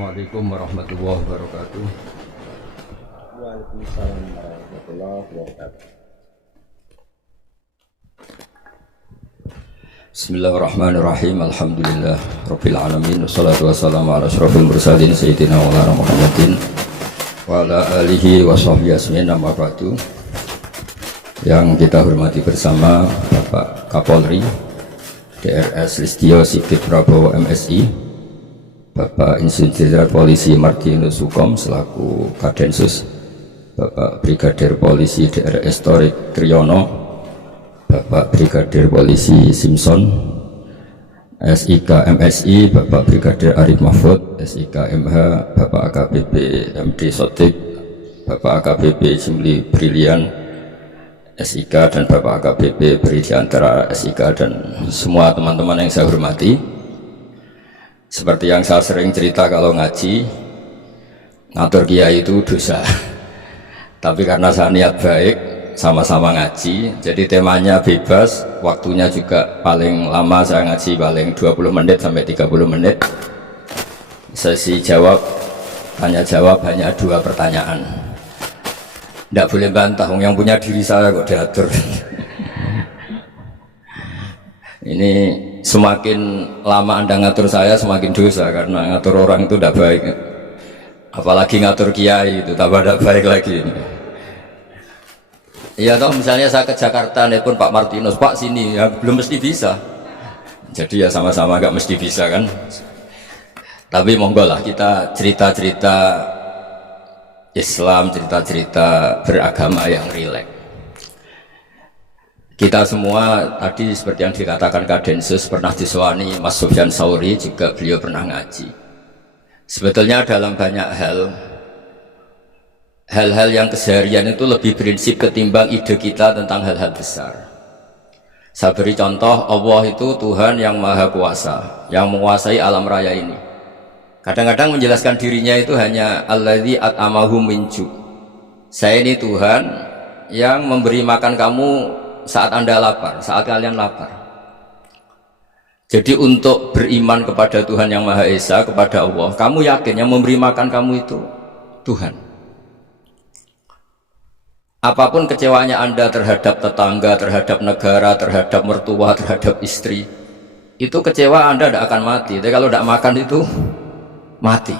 Assalamualaikum warahmatullahi wabarakatuh. Waalaikumsalam warahmatullahi wabarakatuh. Bismillahirrahmanirrahim. Alhamdulillah rabbil alamin. Wassalatu wassalamu ala asyrofil mursalin sayyidina wa ala Muhammadin wa ala alihi wa sahbihi asmin. Amma ba'du. Yang kita hormati bersama Bapak Kapolri DRS Listio Sigit Prabowo MSI, Bapak Insinyur Jenderal Polisi Martinus Hukom selaku Kadensus, Bapak Brigadir Polisi DRS Torik Triyono, Bapak Brigadir Polisi Simpson SIK MSI, Bapak Brigadir Arif Mahfud SIK MH, Bapak AKBP MD Sotik, Bapak AKBP Jimli Brilian SIK, dan Bapak AKBP Bridiantara SIK, dan semua teman-teman yang saya hormati. Seperti yang saya sering cerita, kalau ngaji ngatur kiai itu dosa. Tapi karena saya niat baik, sama-sama ngaji, jadi temanya bebas, waktunya juga paling lama saya ngaji paling 20 menit sampai 30 menit. Sesi jawab, tanya jawab hanya 2 pertanyaan. Tidak boleh bantah, yang punya diri saya kok diatur. Ini semakin lama Anda ngatur saya semakin dosa, karena ngatur orang itu tidak baik. Apalagi ngatur kiai itu tambah tidak baik lagi. Iya toh, misalnya saya ke Jakarta nelpon Pak Martinus, Pak sini, ya belum mesti bisa. Jadi ya sama-sama gak mesti bisa kan. Tapi monggo lah kita cerita-cerita Islam, cerita-cerita beragama yang rileks. Kita semua tadi seperti yang dikatakan Kadensus pernah disewani Mas Sufyan Sauri, juga beliau pernah ngaji. Sebetulnya dalam banyak hal-hal yang keseharian itu lebih prinsip ketimbang ide kita tentang hal-hal besar. Saya beri contoh, Allah itu Tuhan yang maha kuasa, yang menguasai alam raya ini. Kadang-kadang menjelaskan dirinya itu hanya alladzi at'amahum min ju'. Saya ini Tuhan yang memberi makan kamu saat Anda lapar, saat kalian lapar. Jadi untuk beriman kepada Tuhan yang Maha Esa, kepada Allah, kamu yakin yang memberi makan kamu itu Tuhan. Apapun kecewanya Anda terhadap tetangga, terhadap negara, terhadap mertua, terhadap istri, itu kecewa Anda tidak akan mati. Tapi kalau tidak makan itu mati.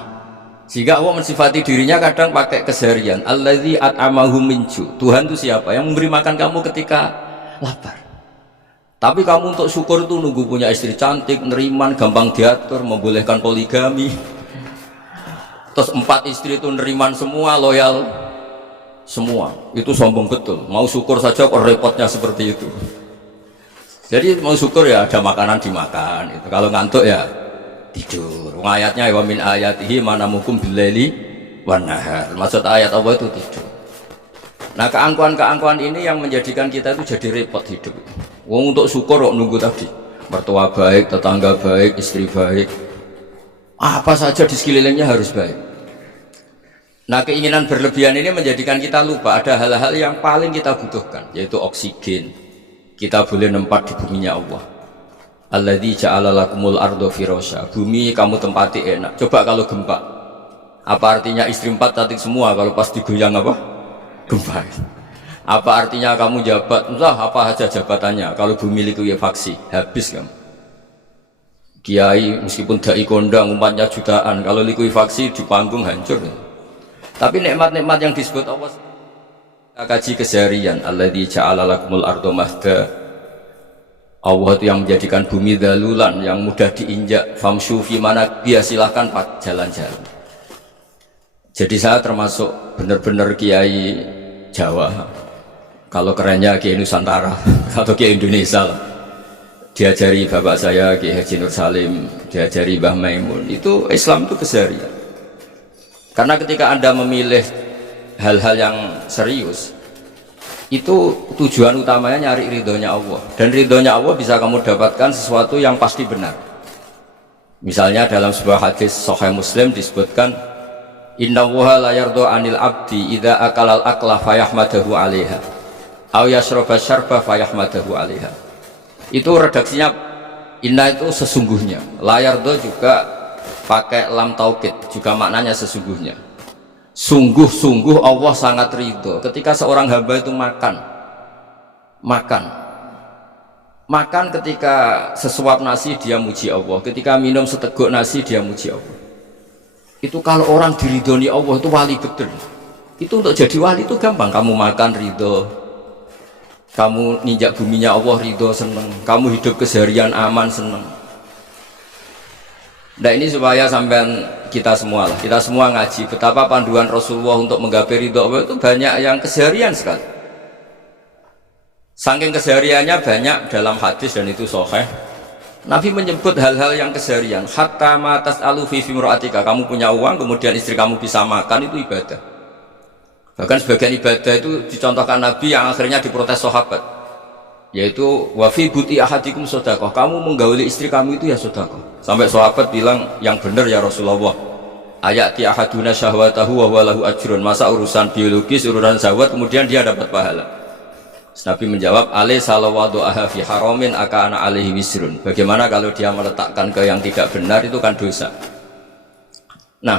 Sehingga Allah mensifati dirinya kadang pakai keseharian, alladzi at'amahum min ju'. Tuhan itu siapa? Yang memberi makan kamu ketika lapar. Tapi kamu untuk syukur itu nunggu punya istri cantik, neriman, gampang diatur, membolehkan poligami. Terus 4 istri itu neriman semua, loyal semua. Itu sombong betul. Mau syukur saja kok repotnya seperti itu. Jadi mau syukur ya ada makanan dimakan. Itu. Kalau ngantuk ya tidur. Ayatnya wa min ayatihi manamukum billaili wan nahar. Maksud ayat Allah itu tidur. Nah, keangkuhan-keangkuhan ini yang menjadikan kita itu jadi repot hidup. Wong untuk syukur kok nunggu tadi. Mertua baik, tetangga baik, istri baik. Apa saja di sekelilingnya harus baik. Nah, keinginan berlebihan ini menjadikan kita lupa ada hal-hal yang paling kita butuhkan, yaitu oksigen. Kita boleh nempat di buminya Allah. Alladzi ja'ala lakumul ardo firasya. Bumi kamu tempati enak. Coba kalau gempa. Apa artinya istri 4 cantik semua kalau pas digoyang apa? Gempa. Apa artinya kamu jabat? Entah apa aja jabatannya. Kalau bumi likuifaksi, habis kamu. Kiai meskipun dai kondang umpatnya jutaan, kalau likuifaksi di panggung hancur. Tapi nikmat-nikmat yang disebut Allah, kaji keseharian. Alladzi ja'ala lakumul ardo mahda. Allah itu yang menjadikan bumi dalulan, yang mudah diinjak. Famshu fi manakbiya, silahkan jalan-jalan. Jadi saya termasuk benar-benar kiai Jawa. Kalau kerennya Kiai Nusantara atau Kiai Indonesia lah. Diajari bapak saya Kiai Haji Nur Salim, diajari Mbah Maimun. Itu Islam itu keseharian. Karena ketika Anda memilih hal-hal yang serius, itu tujuan utamanya nyari ridhonya Allah. Dan ridhonya Allah bisa kamu dapatkan sesuatu yang pasti benar. Misalnya dalam sebuah hadis Sahih Muslim disebutkan, Inna wuha la yardo anil abdi idha akalal akla fayahmadahu alaiha aw yasroba syarba fayahmadahu alaiha. Itu redaksinya inna itu sesungguhnya, la yardo juga pakai lam taukid juga maknanya sesungguhnya. Sungguh-sungguh Allah sangat ridho ketika seorang hamba itu makan ketika sesuap nasi dia muji Allah, ketika minum seteguk nasi dia muji Allah. Itu kalau orang diridhoni Allah itu wali betul. Itu untuk jadi wali itu gampang, kamu makan ridho, kamu ninjak buminya Allah ridho seneng, kamu hidup keseharian aman seneng. Nah ini supaya sampean kita semua ngaji betapa panduan Rasulullah untuk menggapai ridho Allah itu banyak yang keseharian sekali. Saking kesehariannya banyak dalam hadis dan itu sahih. Nabi menyebut hal-hal yang keseharian. Hatta ma tas'alu fi imra'atika, kamu punya uang kemudian istri kamu bisa makan, itu ibadah. Bahkan sebagian ibadah itu dicontohkan Nabi yang akhirnya diprotes sahabat, yaitu wa fi buti ahadikum sedekah, kamu menggauli istri kamu itu ya sedekah. Sampai sahabat bilang, yang benar ya Rasulullah, ayati ahaduna syahwatahu wa huwa lahu ajrun, masa urusan biologis, urusan syahwat kemudian dia dapat pahala. Nabi menjawab, alaysa lawadu'aha fi haramin akana alaihi wisrun. Bagaimana kalau dia meletakkan ke yang tidak benar, itu kan dosa. Nah,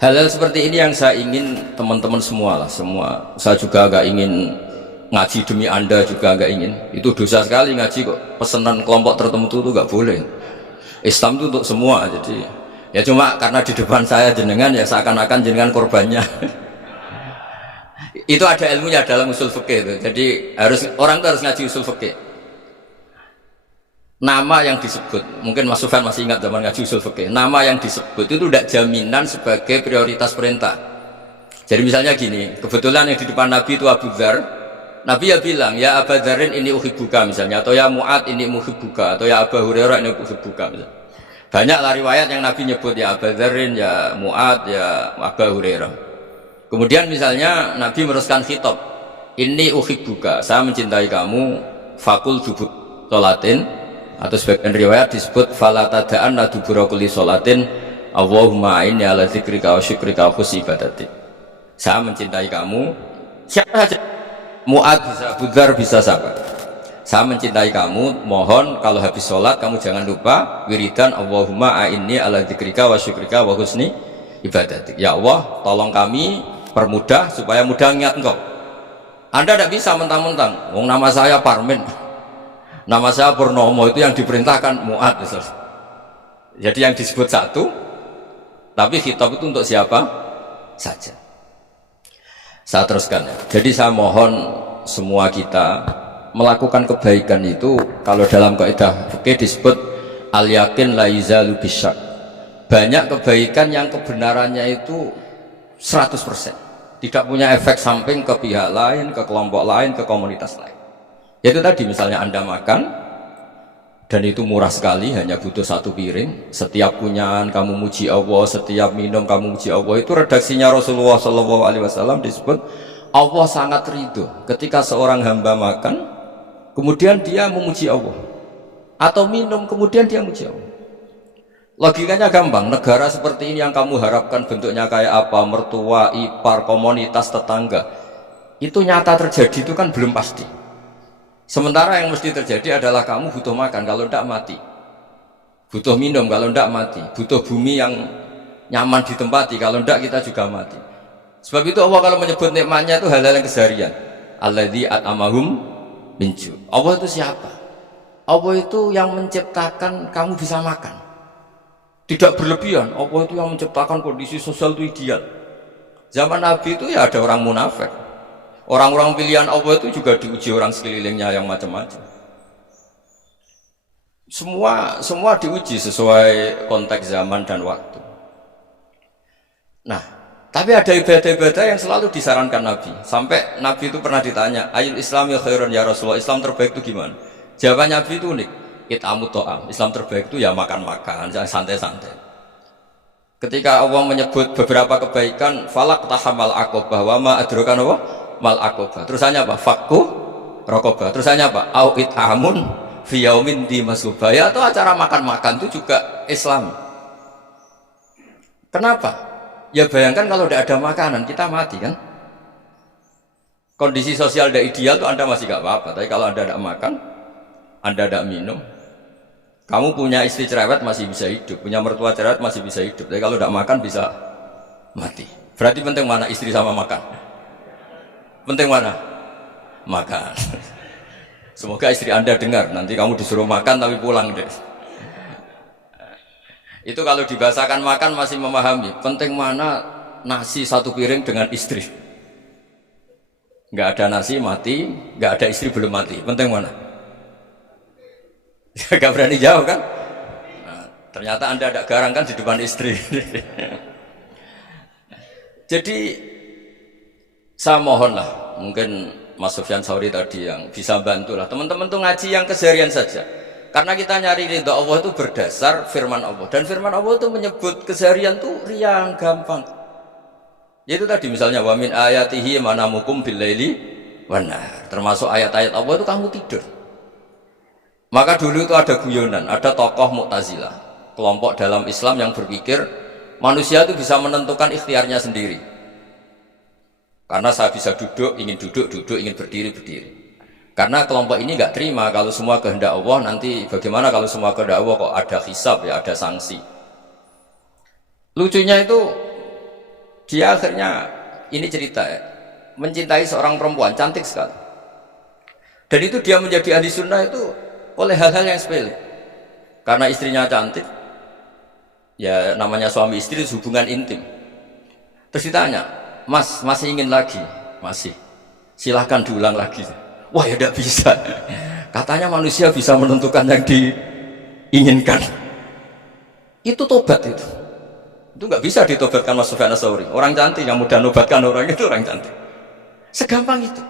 hal-hal seperti ini yang saya ingin teman-teman semua saya juga agak ingin ngaji demi Anda juga agak ingin. Itu dosa sekali ngaji kok pesanan kelompok tertentu itu gak boleh. Islam itu untuk semua, jadi ya cuma karena di depan saya jenengan ya seakan-akan jenengan korbannya. Itu ada ilmunya dalam usul fikih itu. Jadi orang itu harus ngaji usul fikih. Nama yang disebut, mungkin Mas Sufyan masih ingat zaman ngaji usul fikih. Nama yang disebut itu tidak jaminan sebagai prioritas perintah. Jadi misalnya gini, kebetulan yang di depan Nabi itu Abu Dzar. Nabi ya bilang, ya Abu Dzarin ini uhibbuka misalnya, atau ya Mu'ad ini uhibbuka, atau ya Abu Hurairah ini uhibbuka misalnya. Banyaklah riwayat yang Nabi nyebut ya Abu Dzarin, ya Mu'ad, ya Abu Hurairah. Kemudian misalnya Nabi meneruskan khitab, ini uhibbuka, saya mencintai kamu, fakul dubur sholatin, atau sebagian riwayat disebut falatada'anna dubura kulli sholatin Allahumma inni ala dzikrika wa syukrika wa husni ibadatik. Saya mencintai kamu, siapa saja, Mu'ad bisa, Abu Dzar bisa, siapa. Saya mencintai kamu, mohon kalau habis sholat kamu jangan lupa wiridan Allahumma inni ala dzikrika wa syukrika wa husni ibadatik. Ya Allah, tolong kami permudah supaya mudah ingat engkau. Anda tidak bisa mentang-mentang, wong nama saya Parmin, nama saya Purnomo, itu yang diperintahkan Mu'ad. Jadi yang disebut satu, tapi khitab itu untuk siapa saja. Saya teruskan ya. Jadi saya mohon semua kita melakukan kebaikan itu, kalau dalam kaidah fikih disebut al yakin la yuzalu bisyak. Banyak kebaikan yang kebenarannya itu 100%, tidak punya efek samping ke pihak lain, ke kelompok lain, ke komunitas lain. Yaitu tadi misalnya Anda makan dan itu murah sekali, hanya butuh satu piring, setiap kunyahan kamu muji Allah, setiap minum kamu muji Allah. Itu redaksinya Rasulullah SAW disebut Allah sangat ridho ketika seorang hamba makan kemudian dia memuji Allah, atau minum kemudian dia memuji Allah. Logikanya gampang, negara seperti ini yang kamu harapkan bentuknya kayak apa, mertua, ipar, komunitas, tetangga, itu nyata terjadi itu kan belum pasti. Sementara yang mesti terjadi adalah kamu butuh makan, kalau tidak mati, butuh minum, kalau tidak mati, butuh bumi yang nyaman ditempati, kalau tidak kita juga mati. Sebab itu Allah kalau menyebut nikmatnya itu hal-hal yang keseharian. Alladzi at'amahum min ju'. Allah itu siapa? Allah itu yang menciptakan kamu bisa makan, tidak berlebihan. Allah itu yang menciptakan kondisi sosial itu ideal. Zaman Nabi itu ya ada orang munafik, orang-orang pilihan Allah itu juga diuji orang sekelilingnya yang macam-macam. Semua diuji sesuai konteks zaman dan waktu. Nah, tapi ada ibadah-ibadah yang selalu disarankan Nabi. Sampai Nabi itu pernah ditanya, ayul islami khairun ya Rasulullah, Islam terbaik itu gimana? Jawaban Nabi itu unik, it'amut to'am, Islam terbaik itu ya makan-makan, jangan santai-santai. Ketika Allah menyebut beberapa kebaikan, falak tahamal aqobah, wa ma adrokan apa? Mal aqobah. Terusannya apa? Fakku rokobah. Terusannya apa? Au it'amun fi yaumin di masubaya, atau acara makan-makan itu juga Islam. Kenapa? Ya bayangkan kalau tidak ada makanan kita mati kan. Kondisi sosial tidak ideal tuh Anda masih gak apa-apa, tapi kalau Anda tidak makan, Anda tidak minum, Kamu punya istri cerewet masih bisa hidup, punya mertua cerewet masih bisa hidup. Tapi kalau tidak makan bisa mati. Berarti penting mana istri sama makan? Penting mana? Makan. Semoga istri Anda dengar, nanti kamu disuruh makan tapi pulang deh. Itu kalau dibahasakan makan masih memahami. Penting mana nasi satu piring dengan istri. Nggak ada nasi mati, nggak ada istri belum mati. Penting mana? Gak berani jawab kan? Nah, ternyata Anda ada garang kan di depan istri. Jadi saya mohonlah, mungkin Mas Sufyan Sauri tadi yang bisa bantulah teman-teman tuh ngaji yang keseharian saja. Karena kita nyari ridha Allah itu berdasar firman Allah, dan firman Allah itu menyebut keseharian tuh riang gampang. Yaitu tadi misalnya wa min ayatihi manamukum billaili wanar. Termasuk ayat-ayat Allah itu kamu tidur. Maka dulu itu ada guyonan, ada tokoh Mu'tazilah, kelompok dalam Islam yang berpikir manusia itu bisa menentukan ikhtiarnya sendiri. Karena saya bisa duduk, ingin duduk, ingin berdiri, berdiri. Karena kelompok ini nggak terima kalau semua kehendak Allah, nanti bagaimana kalau semua kehendak Allah kok ada hisab ya, ada sanksi. Lucunya itu dia akhirnya, ini cerita ya, mencintai seorang perempuan cantik sekali. Dan itu dia menjadi ahli sunnah itu oleh hal-hal yang sepele. Karena istrinya cantik, ya namanya suami istri itu hubungan intim. Terus ditanya, Mas, masih ingin lagi? Masih. Silahkan diulang lagi. Wah ya tidak bisa. Katanya manusia bisa menentukan yang diinginkan. Itu tobat itu. Itu nggak bisa ditobatkan Mas Sufyan Ats-Tsauri. Orang cantik yang mudah nobatkan orang itu orang cantik. Segampang itu.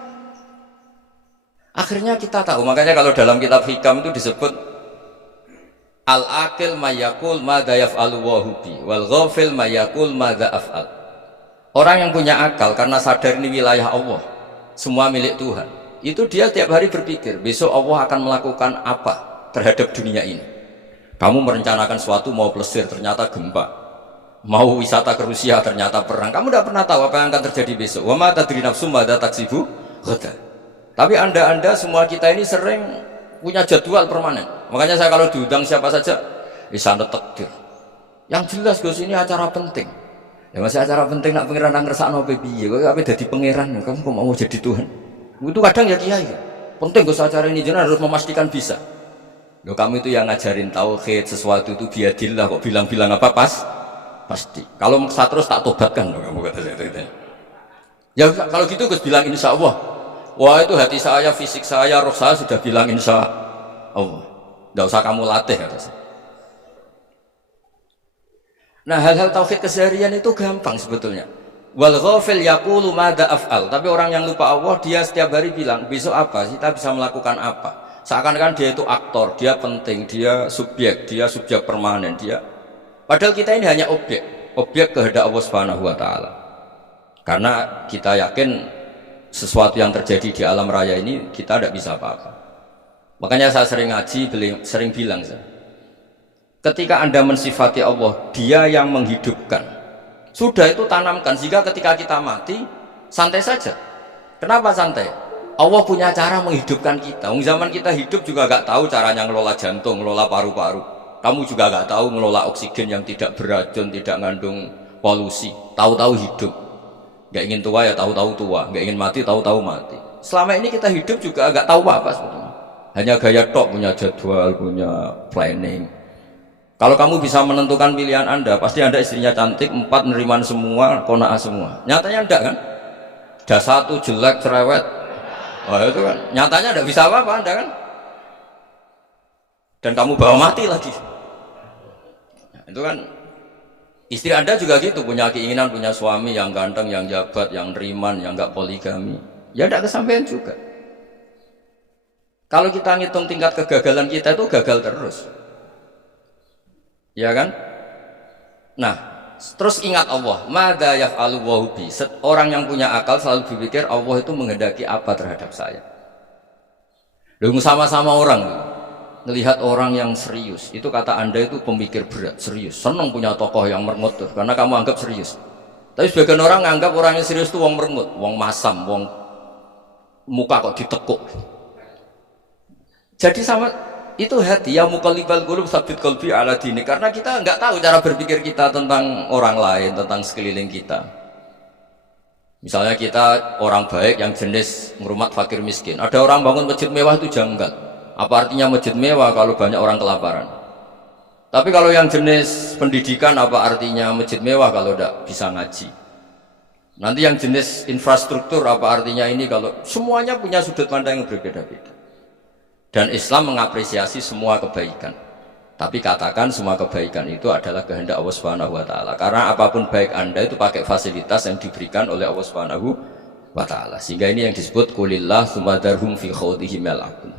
Akhirnya kita tahu, makanya kalau dalam kitab hikam itu disebut al-aqil mayakul madza yaf'alu wa hubi wal ghafil mayakul madza af'al. Orang yang punya akal karena sadar ini wilayah Allah, semua milik Tuhan, itu dia tiap hari berpikir besok Allah akan melakukan apa terhadap dunia ini. Kamu merencanakan sesuatu, mau plesir ternyata gempa, mau wisata ke Rusia ternyata perang. Kamu tidak pernah tahu apa yang akan terjadi besok. Wa ma tadri nafsum madza taksibu ghadan. Tapi anda semua kita ini sering punya jadwal permanen. Makanya saya kalau diundang siapa saja, sana takdir. Yang jelas Gus, ini acara penting. Ya masih acara penting, nak pangeran nang ngersakno piye? Kowe ape dadi pangeran, kamu kok mau jadi Tuhan? Itu kadang ya kiai. Penting Gus acara ini, jenengan harus memastikan bisa. Loh, kamu itu yang ngajarin tauhid, sesuatu itu biadillah, kok bilang-bilang apa pasti. Kalau saya terus tak tobatkan loh, kamu kata saya. Ya kalau gitu Gus bilang insya Allah. Wah itu hati saya, fisik saya, roh saya sudah bilang insya Allah. Nggak usah kamu latih kata saya. Nah hal-hal tauhid keseharian itu gampang sebetulnya. Wal ghafil yaqulu madza af'al. Tapi orang yang lupa Allah, dia setiap hari bilang besok apa, kita bisa melakukan apa. Seakan-akan dia itu aktor, dia penting, dia subjek permanen, dia. Padahal kita ini hanya objek kehendak Allah Subhanahu wa taala. Karena kita yakin sesuatu yang terjadi di alam raya ini kita tidak bisa apa-apa. Makanya saya sering ngaji, sering bilang saya, ketika Anda mensifati Allah, dia yang menghidupkan, sudah itu tanamkan, sehingga ketika kita mati santai saja. Kenapa santai? Allah punya cara menghidupkan kita. Zaman kita hidup juga gak tahu caranya ngelola jantung, ngelola paru-paru. Kamu juga gak tahu ngelola oksigen yang tidak beracun, tidak mengandung polusi. Tahu-tahu hidup. Gak ingin tua ya tahu-tahu tua, gak ingin mati tahu-tahu mati. Selama ini kita hidup juga gak tahu apa sebetulnya. Hanya gaya tok, punya jadwal, punya planning. Kalau kamu bisa menentukan pilihan Anda, pasti Anda istrinya cantik, 4 neriman semua, kona'ah semua. Nyatanya enggak kan? Ada 1 jelek, cerewet. Oh itu kan, nyatanya enggak bisa apa-apa Anda kan? Dan kamu bawa mati lagi. Nah, itu kan, istri Anda juga gitu, punya keinginan, punya suami yang ganteng, yang jabat, yang neriman, yang enggak poligami. Ya enggak kesampaian juga. Kalau kita ngitung tingkat kegagalan kita itu gagal terus. Ya kan? Nah, terus ingat Allah, madza yaf'alu wa bi. Orang yang punya akal selalu berpikir Allah itu menghendaki apa terhadap saya. Lalu sama-sama orang melihat orang yang serius, itu kata Anda itu pemikir berat, serius. Senang punya tokoh yang merengut karena kamu anggap serius. Tapi sebagian orang anggap orang yang serius itu wong merengut, wong masam, wong muka kok ditekuk. Jadi sama Itu hati ya muqallibal qulub tsabbit qalbi ala dinik, karena kita nggak tahu cara berpikir kita tentang orang lain, tentang sekeliling kita. Misalnya kita orang baik yang jenis ngrumat fakir miskin, ada orang bangun masjid mewah itu janggal. Apa artinya masjid mewah kalau banyak orang kelaparan? Tapi kalau yang jenis pendidikan, apa artinya masjid mewah kalau tidak bisa ngaji? Nanti yang jenis infrastruktur, apa artinya ini kalau semuanya punya sudut pandang yang berbeda-beda. Dan Islam mengapresiasi semua kebaikan. Tapi katakan semua kebaikan itu adalah kehendak Allah Subhanahu wa taala. Karena apapun baik Anda itu pakai fasilitas yang diberikan oleh Allah Subhanahu wa taala. Sehingga ini yang disebut qulillah tsumma darhum fi khawdihim yal'abun.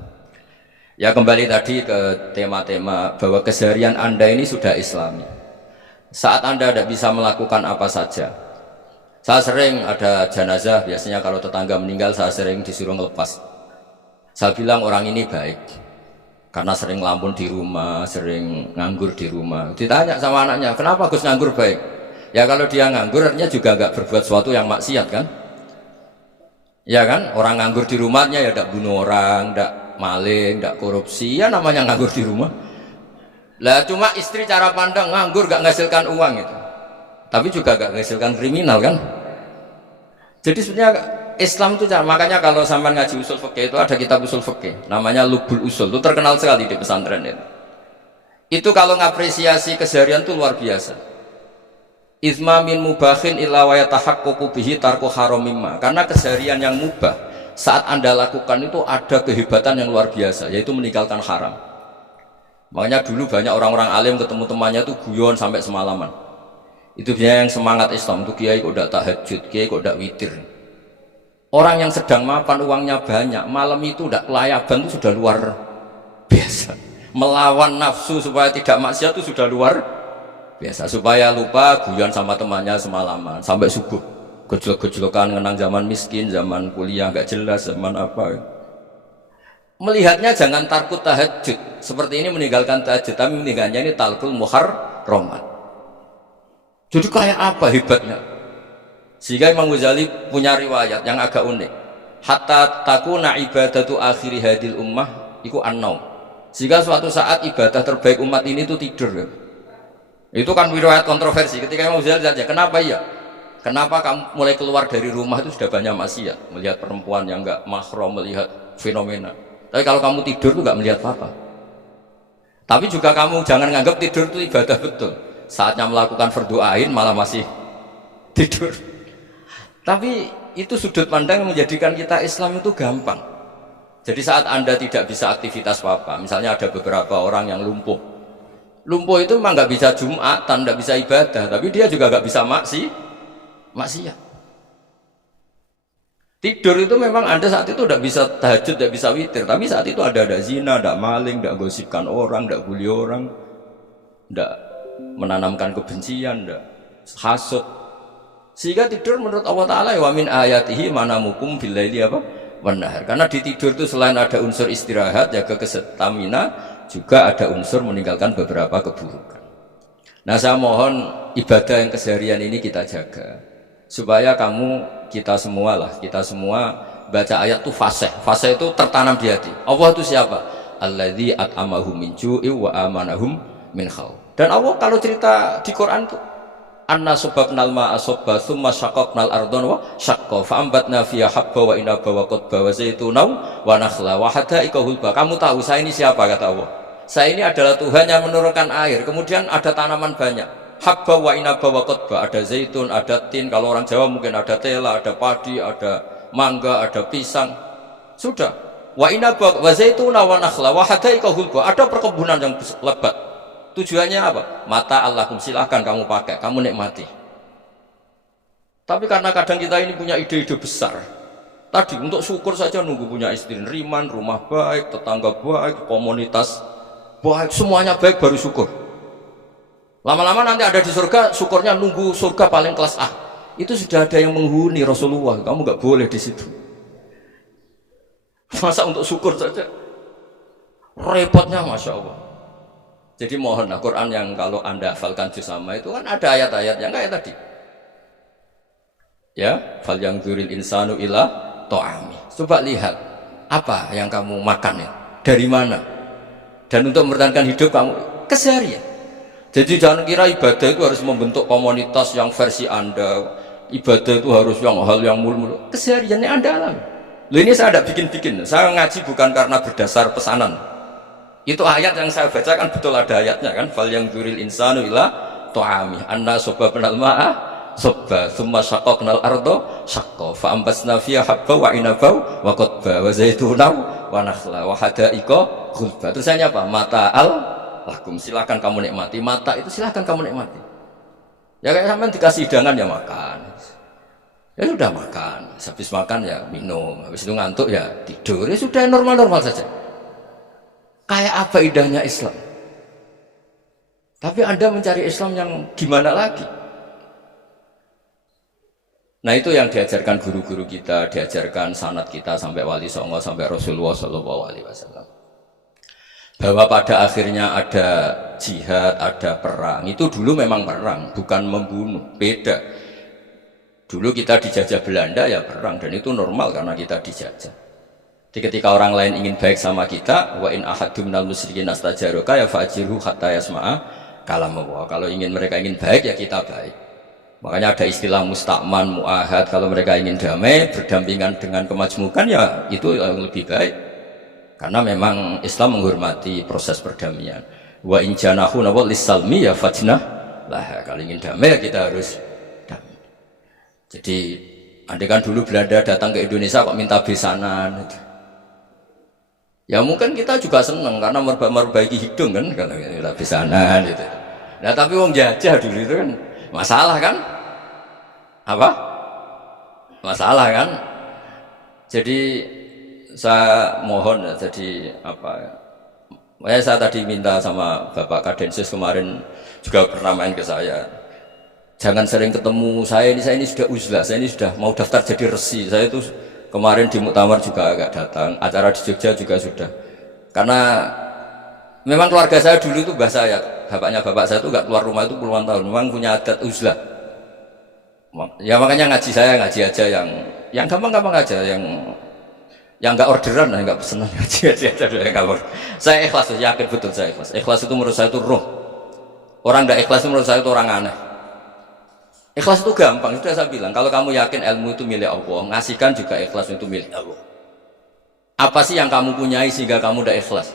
Ya, kembali tadi ke tema-tema bahwa keseharian Anda ini sudah Islami. Saat Anda tidak bisa melakukan apa saja. Saya sering ada jenazah, biasanya kalau tetangga meninggal saya sering disuruh ngelepas. Saya bilang orang ini baik karena sering ngelamun di rumah, sering nganggur di rumah. Ditanya sama anaknya, kenapa Gus nganggur baik? Ya kalau dia nganggur artinya juga nggak berbuat sesuatu yang maksiat kan? Ya kan, orang nganggur di rumahnya ya tidak bunuh orang, tidak maling, tidak korupsi, ya namanya nganggur di rumah. Lah cuma istri cara pandang nganggur gak menghasilkan uang itu, tapi juga gak menghasilkan kriminal kan? Jadi sebenarnya Islam itu, makanya kalau sampai ngaji usul fikih itu ada kitab usul fikih namanya Lubul Usul, itu terkenal sekali di pesantren itu. Itu kalau ngapresiasi keseharian itu luar biasa. Izma min mubahin illa wa yatahaqqaqu bihi tarku haramimma. Karena keseharian yang mubah saat Anda lakukan itu ada kehebatan yang luar biasa, yaitu meninggalkan haram. Makanya dulu banyak orang-orang alim ketemu temannya itu guyon sampai semalaman. Itu biasanya yang semangat Islam itu, kiai kok udah tahajud, kiai kok udah witir. Orang yang sedang mapan uangnya banyak, malam itu udah kelayaban itu sudah luar biasa. Melawan nafsu supaya tidak maksiat itu sudah luar biasa. Supaya lupa guyon sama temannya semalaman sampai subuh. Gejlok-gejlokan ngenang zaman miskin, zaman kuliah nggak jelas, zaman apa. Melihatnya jangan takut tahajud. Seperti ini meninggalkan tahajud, tapi meninggalnya ini talqul muharramat. Jadi kayak apa hebatnya? Sehingga Imam Ghazali punya riwayat yang agak unik. Hatta takuna ibadatu akhiri hadil ummah iku an-naum. Sehingga suatu saat ibadah terbaik umat ini itu tidur. Itu kan riwayat kontroversi. Ketika Imam Ghazali saja, kenapa ya? Kenapa kamu mulai keluar dari rumah itu sudah banyak maksiat, melihat perempuan yang enggak mahram, melihat fenomena. Tapi kalau kamu tidur itu enggak melihat apa-apa. Tapi juga kamu jangan nganggap tidur itu ibadah betul. Saatnya melakukan fardu ain malah masih tidur. Tapi itu sudut pandang yang menjadikan kita Islam itu gampang. Jadi saat Anda tidak bisa aktivitas apa-apa, misalnya ada beberapa orang yang lumpuh. Lumpuh itu memang nggak bisa Jumatan, nggak bisa ibadah, tapi dia juga nggak bisa maksiat. Tidur itu memang Anda saat itu tidak bisa tahajud, tidak bisa witir, tapi saat itu ada zina, ada maling, tidak gosipkan orang, tidak bully orang, tidak menanamkan kebencian, tidak hasud. Sehingga tidur menurut Allah Ta'ala wa min ayatihi manamukum billaili apa? Wan-nahar. Karena di tidur itu selain ada unsur istirahat, jaga kestamina, juga ada unsur meninggalkan beberapa keburukan. Nah, saya mohon ibadah yang keseharian ini kita jaga. Supaya kita semua baca ayat itu fasih. Fasih itu tertanam di hati. Allah itu siapa? Alladzi at'amahum min ju'i wa amanahum min khauf. Dan Allah kalau cerita di Quran itu anna sababnal ma'a sabba thumma syaqaqnal ardhan wa syaqqa fa'ambatna fiha habba wa inaba wa qadba wa zaituna wa nakhla wa hadaika hulba. Kamu tahu saya ini siapa, kata Allah. Saya ini adalah Tuhan yang menurunkan air, kemudian ada tanaman banyak. Habba wa inaba wa qadba, ada zaitun, ada tin, kalau orang Jawa mungkin ada tela, ada padi, ada mangga, ada pisang. Sudah. Wa inaba wa zaituna wa nakhla wa hadaika hulba, ada perkebunan yang lebat. Tujuannya apa? Mata Allahum, silahkan kamu pakai, kamu nikmati. Tapi karena kadang kita ini punya ide-ide besar. Tadi untuk syukur saja nunggu punya istri riman, rumah baik, tetangga baik, komunitas baik, semuanya baik baru syukur. Lama-lama nanti ada di surga, syukurnya nunggu surga paling kelas A. Itu sudah ada yang menghuni Rasulullah, kamu nggak boleh di situ. Masa untuk syukur saja? Repotnya Masya Allah. Jadi mohonlah Quran yang kalau Anda hafalkan juz sama itu kan ada ayat-ayat yang kayak tadi. Ya, fal yang dzuril insanu ila ta'ami. Coba lihat apa yang kamu makan ya. Dari mana? dan untuk mempertahankan hidup kamu keseharian. Jadi jangan kira ibadah itu harus membentuk komunitas yang versi Anda, ibadah itu harus yang hal yang mulu-mulu. Kesehariannya Anda alami. Loh, ini saya tidak bikin-bikin, saya ngaji bukan karena berdasar pesanan. Itu ayat yang saya baca kan betul ada ayatnya kan, fal yang dzuril insanu ila ta'ami anna sababnal ma'a sabba thumma syaqaqnal ardo syaqqa fa ambasna fiha habba wa inaba wa qadba wa zaituna wa nakhla wa hadaiqa ghulba. Terus apa? Mata'al lakum, silakan kamu nikmati. Mata itu silakan kamu nikmati. Ya kayak sampean dikasih hidangan ya makan. Ya sudah makan, habis makan ya minum, habis itu ngantuk ya tidur, ya sudah normal-normal saja. Kayak apa indahnya Islam? Tapi Anda mencari Islam yang gimana lagi? Nah itu yang diajarkan guru-guru kita, diajarkan sanad kita sampai Wali Songo, sampai Rasulullah SAW. Bahwa pada akhirnya ada jihad, ada perang. Itu dulu memang perang, bukan membunuh, beda. Dulu kita dijajah Belanda ya perang, dan itu normal karena kita dijajah. Jadi ketika orang lain ingin baik sama kita, wa in ahadum minal musyrikin astajaroka ya fa'ajirhu hatta yasma'a kalam Allah. Kalau mereka ingin baik ya kita baik. Makanya ada istilah musta'man, mu'ahad. Kalau mereka ingin damai, berdampingan dengan kemajmukan ya itu yang lebih baik. Karena memang Islam menghormati proses perdamaian. Wa in janahu nawal lisalmi ya fajnah lah. Kalau ingin damai ya kita harus damai. Jadi andai kan dulu Belanda datang ke Indonesia kok minta besanan, ya mungkin kita juga senang karena memperbaiki hidung kan kalau minta besanan gitu. Nah tapi wong jajah dulu itu kan masalah kan? Apa? Masalah kan? Jadi saya mohon ya, jadi apa ya, saya tadi minta sama Bapak Kadensus kemarin juga pernah main ke saya, jangan sering ketemu saya ini sudah uzlah, saya ini sudah mau daftar jadi resi. Saya itu kemarin di muktamar juga agak datang, acara di Jogja juga sudah, karena memang keluarga saya dulu itu bahasa ya, bapaknya bapak saya itu gak keluar rumah itu puluhan tahun, memang punya adat uzlah. Ya makanya ngaji saya ngaji aja yang gampang-gampang aja, yang nggak orderan, nggak pesenan, ngaji aja dulu yang nggak. Saya ikhlas, yakin betul saya ikhlas. Ikhlas itu menurut saya itu roh. Orang nggak ikhlas itu menurut saya itu orang aneh. Ikhlas itu gampang, sudah saya bilang. Kalau kamu yakin ilmu itu milik Allah, ngasihkan juga ikhlas itu milik Allah. Apa sih yang kamu punyai sehingga kamu udah ikhlas?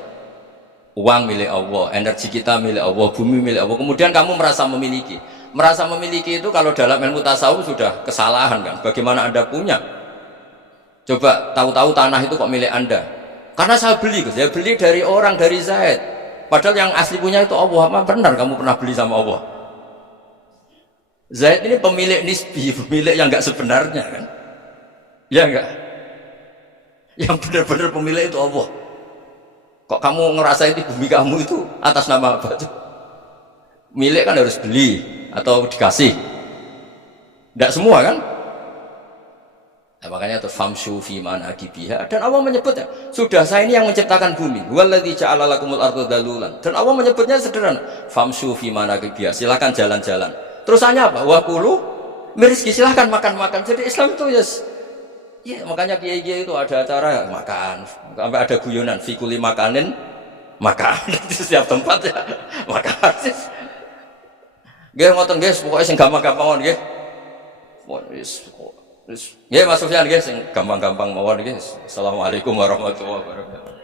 Uang milik Allah, energi kita milik Allah, bumi milik Allah. Kemudian kamu merasa memiliki. Merasa memiliki itu kalau dalam ilmu tasawuf sudah kesalahan kan? Bagaimana Anda punya? Coba tahu-tahu tanah itu kok milik Anda? Karena saya beli, saya beli dari orang, dari Zaid. Padahal yang asli punya itu Allah. Apa benar kamu pernah beli sama Allah? Zaid ini pemilik nisbi, pemilik yang enggak sebenarnya kan? Ya enggak? Yang benar-benar pemilik itu Allah. Kok kamu ngerasa itu bumi kamu itu atas nama apa tuh? Milik kan harus beli atau dikasih. Enggak semua kan? Nah, makanya itu famshu fi manakibiha, dan Allah menyebutnya sudah saya ini yang menciptakan bumi, waladzi ja'ala lakumul arda dalulan, dan Allah menyebutnya sederhana famshu fi manakibiha, silakan jalan-jalan. Terusannya apa? Wa kulu mirizki, silakan makan-makan. Jadi Islam itu ya makanya kiai-kiai itu ada acara makan, sampai ada guyonan fikuli makanin makan di setiap tempat ya makan. Nggih ngoten guys, pokoknya sing gampang-gampang nggih. Ya Mas Sufyan guys, gampang-gampang mawon guys. Assalamualaikum warahmatullahi wabarakatuh.